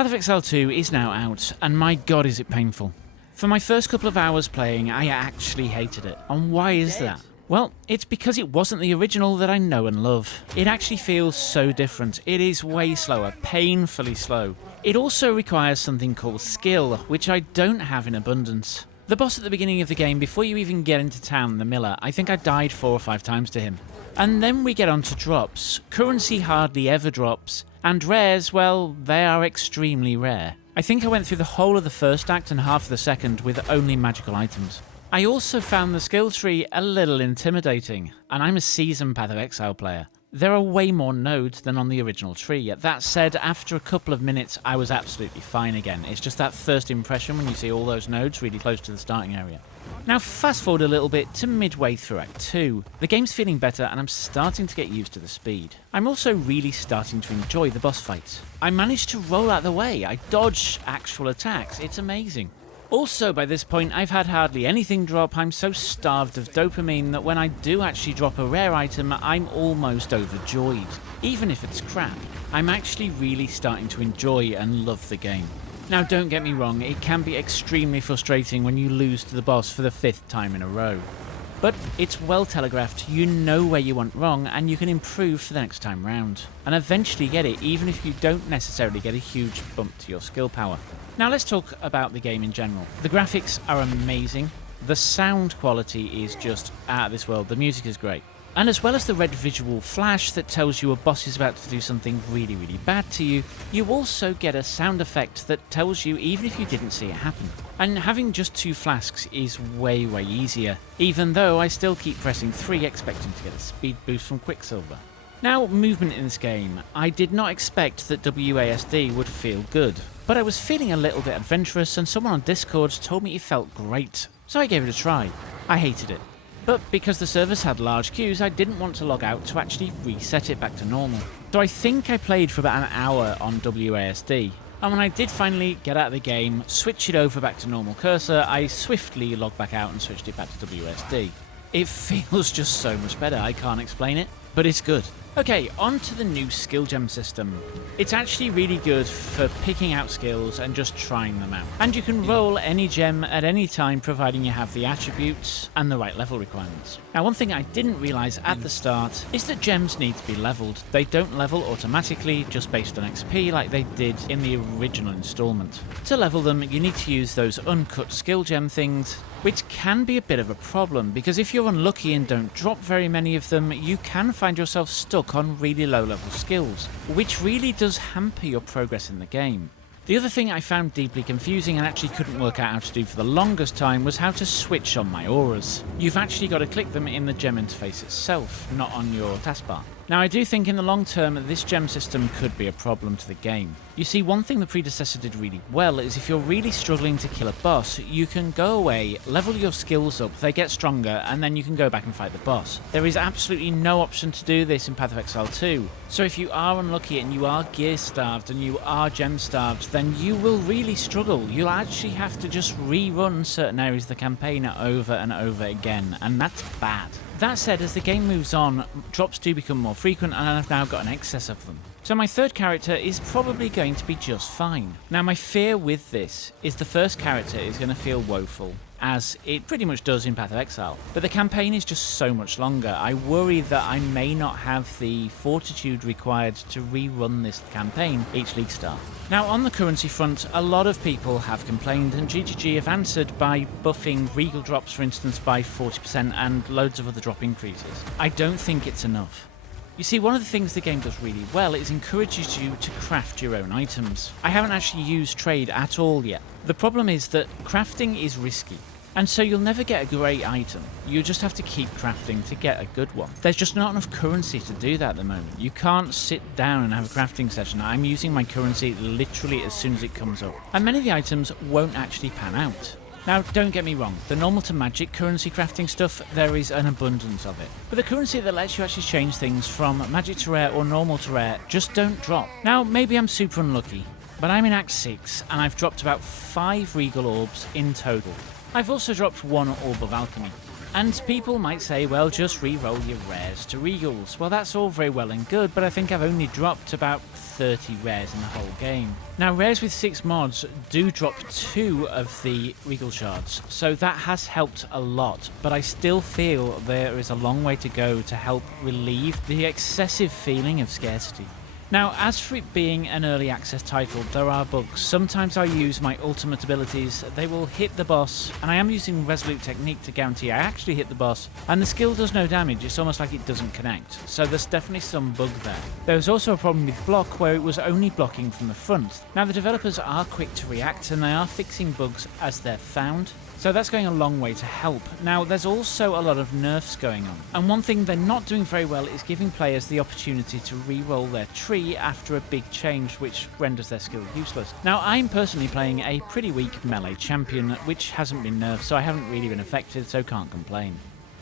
Path of Exile 2 is now out, and my god is it painful. For my first couple of hours playing, I actually hated it. And why is that? Well, it's because it wasn't the original that I know and love. It actually feels so different. It is way slower, painfully slow. It also requires something called skill, which I don't have in abundance. The boss at the beginning of the game, before you even get into town, the miller, I think I died 4 or 5 times to him. And then we get on to drops. Currency hardly ever drops. And rares, well, they are extremely rare. I think I went through the whole of the first act and half of the second with only magical items. I also found the skill tree a little intimidating, and I'm a seasoned Path of Exile player. There are way more nodes than on the original tree. That said, after a couple of minutes I was absolutely fine again. It's just that first impression when you see all those nodes really close to the starting area. Now fast forward a little bit to midway through Act 2. The game's feeling better and I'm starting to get used to the speed. I'm also really starting to enjoy the boss fights. I managed to roll out the way, I dodge actual attacks, it's amazing. Also, by this point, I've had hardly anything drop. I'm so starved of dopamine that when I do actually drop a rare item, I'm almost overjoyed. Even if it's crap, I'm actually really starting to enjoy and love the game. Now, don't get me wrong, it can be extremely frustrating when you lose to the boss for the 5th time in a row. But it's well telegraphed, you know where you went wrong and you can improve for the next time round. And eventually get it, even if you don't necessarily get a huge bump to your skill power. Now let's talk about the game in general. The graphics are amazing, the sound quality is just out of this world, the music is great. And as well as the red visual flash that tells you a boss is about to do something really bad to you, you also get a sound effect that tells you even if you didn't see it happen. And having just 2 flasks is way easier, even though I still keep pressing 3 expecting to get a speed boost from Quicksilver. Now, movement in this game. I did not expect that WASD would feel good, but I was feeling a little bit adventurous and someone on Discord told me it felt great, so I gave it a try. I hated it. But because the servers had large queues, I didn't want to log out to actually reset it back to normal. So I think I played for about an hour on WASD, and when I did finally get out of the game, switch it over back to normal cursor, I swiftly logged back out and switched it back to WASD. It feels just so much better, I can't explain it, but it's good. Okay, on to the new skill gem system. It's actually really good for picking out skills and just trying them out. And you can roll any gem at any time providing you have the attributes and the right level requirements. Now one thing I didn't realise at the start is that gems need to be levelled. They don't level automatically just based on XP like they did in the original installment. To level them you need to use those uncut skill gem things, which can be a bit of a problem because if you're unlucky and don't drop very many of them, you can find yourself stuck on really low level skills, which really does hamper your progress in the game. The other thing I found deeply confusing and actually couldn't work out how to do for the longest time was how to switch on my auras. You've actually got to click them in the gem interface itself, not on your taskbar. Now I do think in the long term this gem system could be a problem to the game. You see, one thing the predecessor did really well is if you're really struggling to kill a boss, you can go away, level your skills up, they get stronger, and then you can go back and fight the boss. There is absolutely no option to do this in Path of Exile 2. So if you are unlucky and you are gear starved and you are gem starved, then you will really struggle. You'll actually have to just rerun certain areas of the campaign over and over again, and that's bad. That said, as the game moves on, drops do become more frequent and I've now got an excess of them. So my third character is probably going to be just fine. Now my fear with this is the first character is going to feel woeful, as it pretty much does in Path of Exile. But the campaign is just so much longer. I worry that I may not have the fortitude required to rerun this campaign each league start. Now on the currency front, a lot of people have complained and GGG have answered by buffing Regal drops for instance by 40% and loads of other drop increases. I don't think it's enough. You see, one of the things the game does really well is encourages you to craft your own items. I haven't actually used trade at all yet. The problem is that crafting is risky, and so you'll never get a great item. You just have to keep crafting to get a good one. There's just not enough currency to do that at the moment. You can't sit down and have a crafting session. I'm using my currency literally as soon as it comes up, and many of the items won't actually pan out. Now, don't get me wrong, the normal to magic currency crafting stuff, there is an abundance of it. But the currency that lets you actually change things from magic to rare or normal to rare just don't drop. Now, maybe I'm super unlucky, but I'm in Act 6 and I've dropped about 5 Regal Orbs in total. I've also dropped 1 Orb of Alchemy. And people might say, well, just re-roll your rares to regals. Well, that's all very well and good, but I think I've only dropped about 30 rares in the whole game. Now, rares with 6 mods do drop 2 of the regal shards, so that has helped a lot, but I still feel there is a long way to go to help relieve the excessive feeling of scarcity. Now, as for it being an early access title, there are bugs. Sometimes I use my ultimate abilities, they will hit the boss, and I am using Resolute Technique to guarantee I actually hit the boss, and the skill does no damage, it's almost like it doesn't connect. So there's definitely some bug there. There was also a problem with block where it was only blocking from the front. Now, the developers are quick to react, and they are fixing bugs as they're found. So that's going a long way to help. Now, there's also a lot of nerfs going on. And one thing they're not doing very well is giving players the opportunity to re-roll their tree after a big change, which renders their skill useless. Now, I'm personally playing a pretty weak melee champion, which hasn't been nerfed, so I haven't really been affected, so can't complain.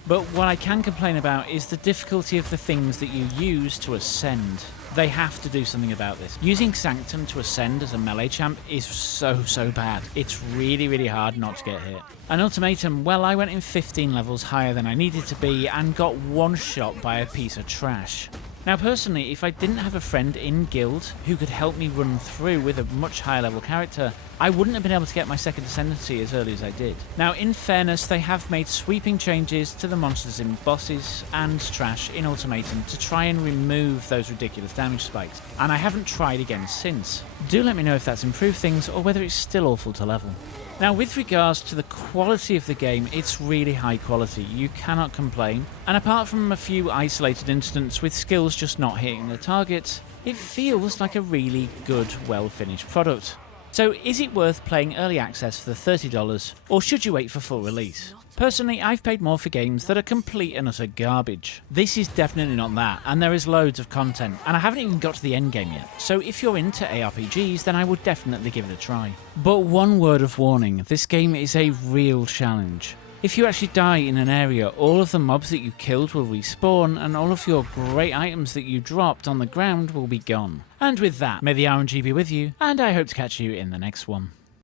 But what I can complain about is the difficulty of the things that you use to ascend. They have to do something about this. Using Sanctum to ascend as a melee champ is so bad. It's really hard not to get hit. An Ultimatum, well, I went in 15 levels higher than I needed to be and got one shot by a piece of trash. Now, personally, if I didn't have a friend in guild who could help me run through with a much higher level character, I wouldn't have been able to get my second ascendancy as early as I did. Now, in fairness, they have made sweeping changes to the monsters in bosses and trash in Ultimatum to try and remove those ridiculous damage spikes, and I haven't tried again since. Do let me know if that's improved things or whether it's still awful to level. Now, with regards to the quality of the game, it's really high quality, you cannot complain, and apart from a few isolated incidents with skills just not hitting the targets, it feels like a really good, well-finished product. So is it worth playing early access for the $30, or should you wait for full release? Personally, I've paid more for games that are complete and utter garbage. This is definitely not that, and there is loads of content, and I haven't even got to the end game yet, so if you're into ARPGs, then I would definitely give it a try. But one word of warning, this game is a real challenge. If you actually die in an area, all of the mobs that you killed will respawn, and all of your great items that you dropped on the ground will be gone. And with that, may the RNG be with you, and I hope to catch you in the next one.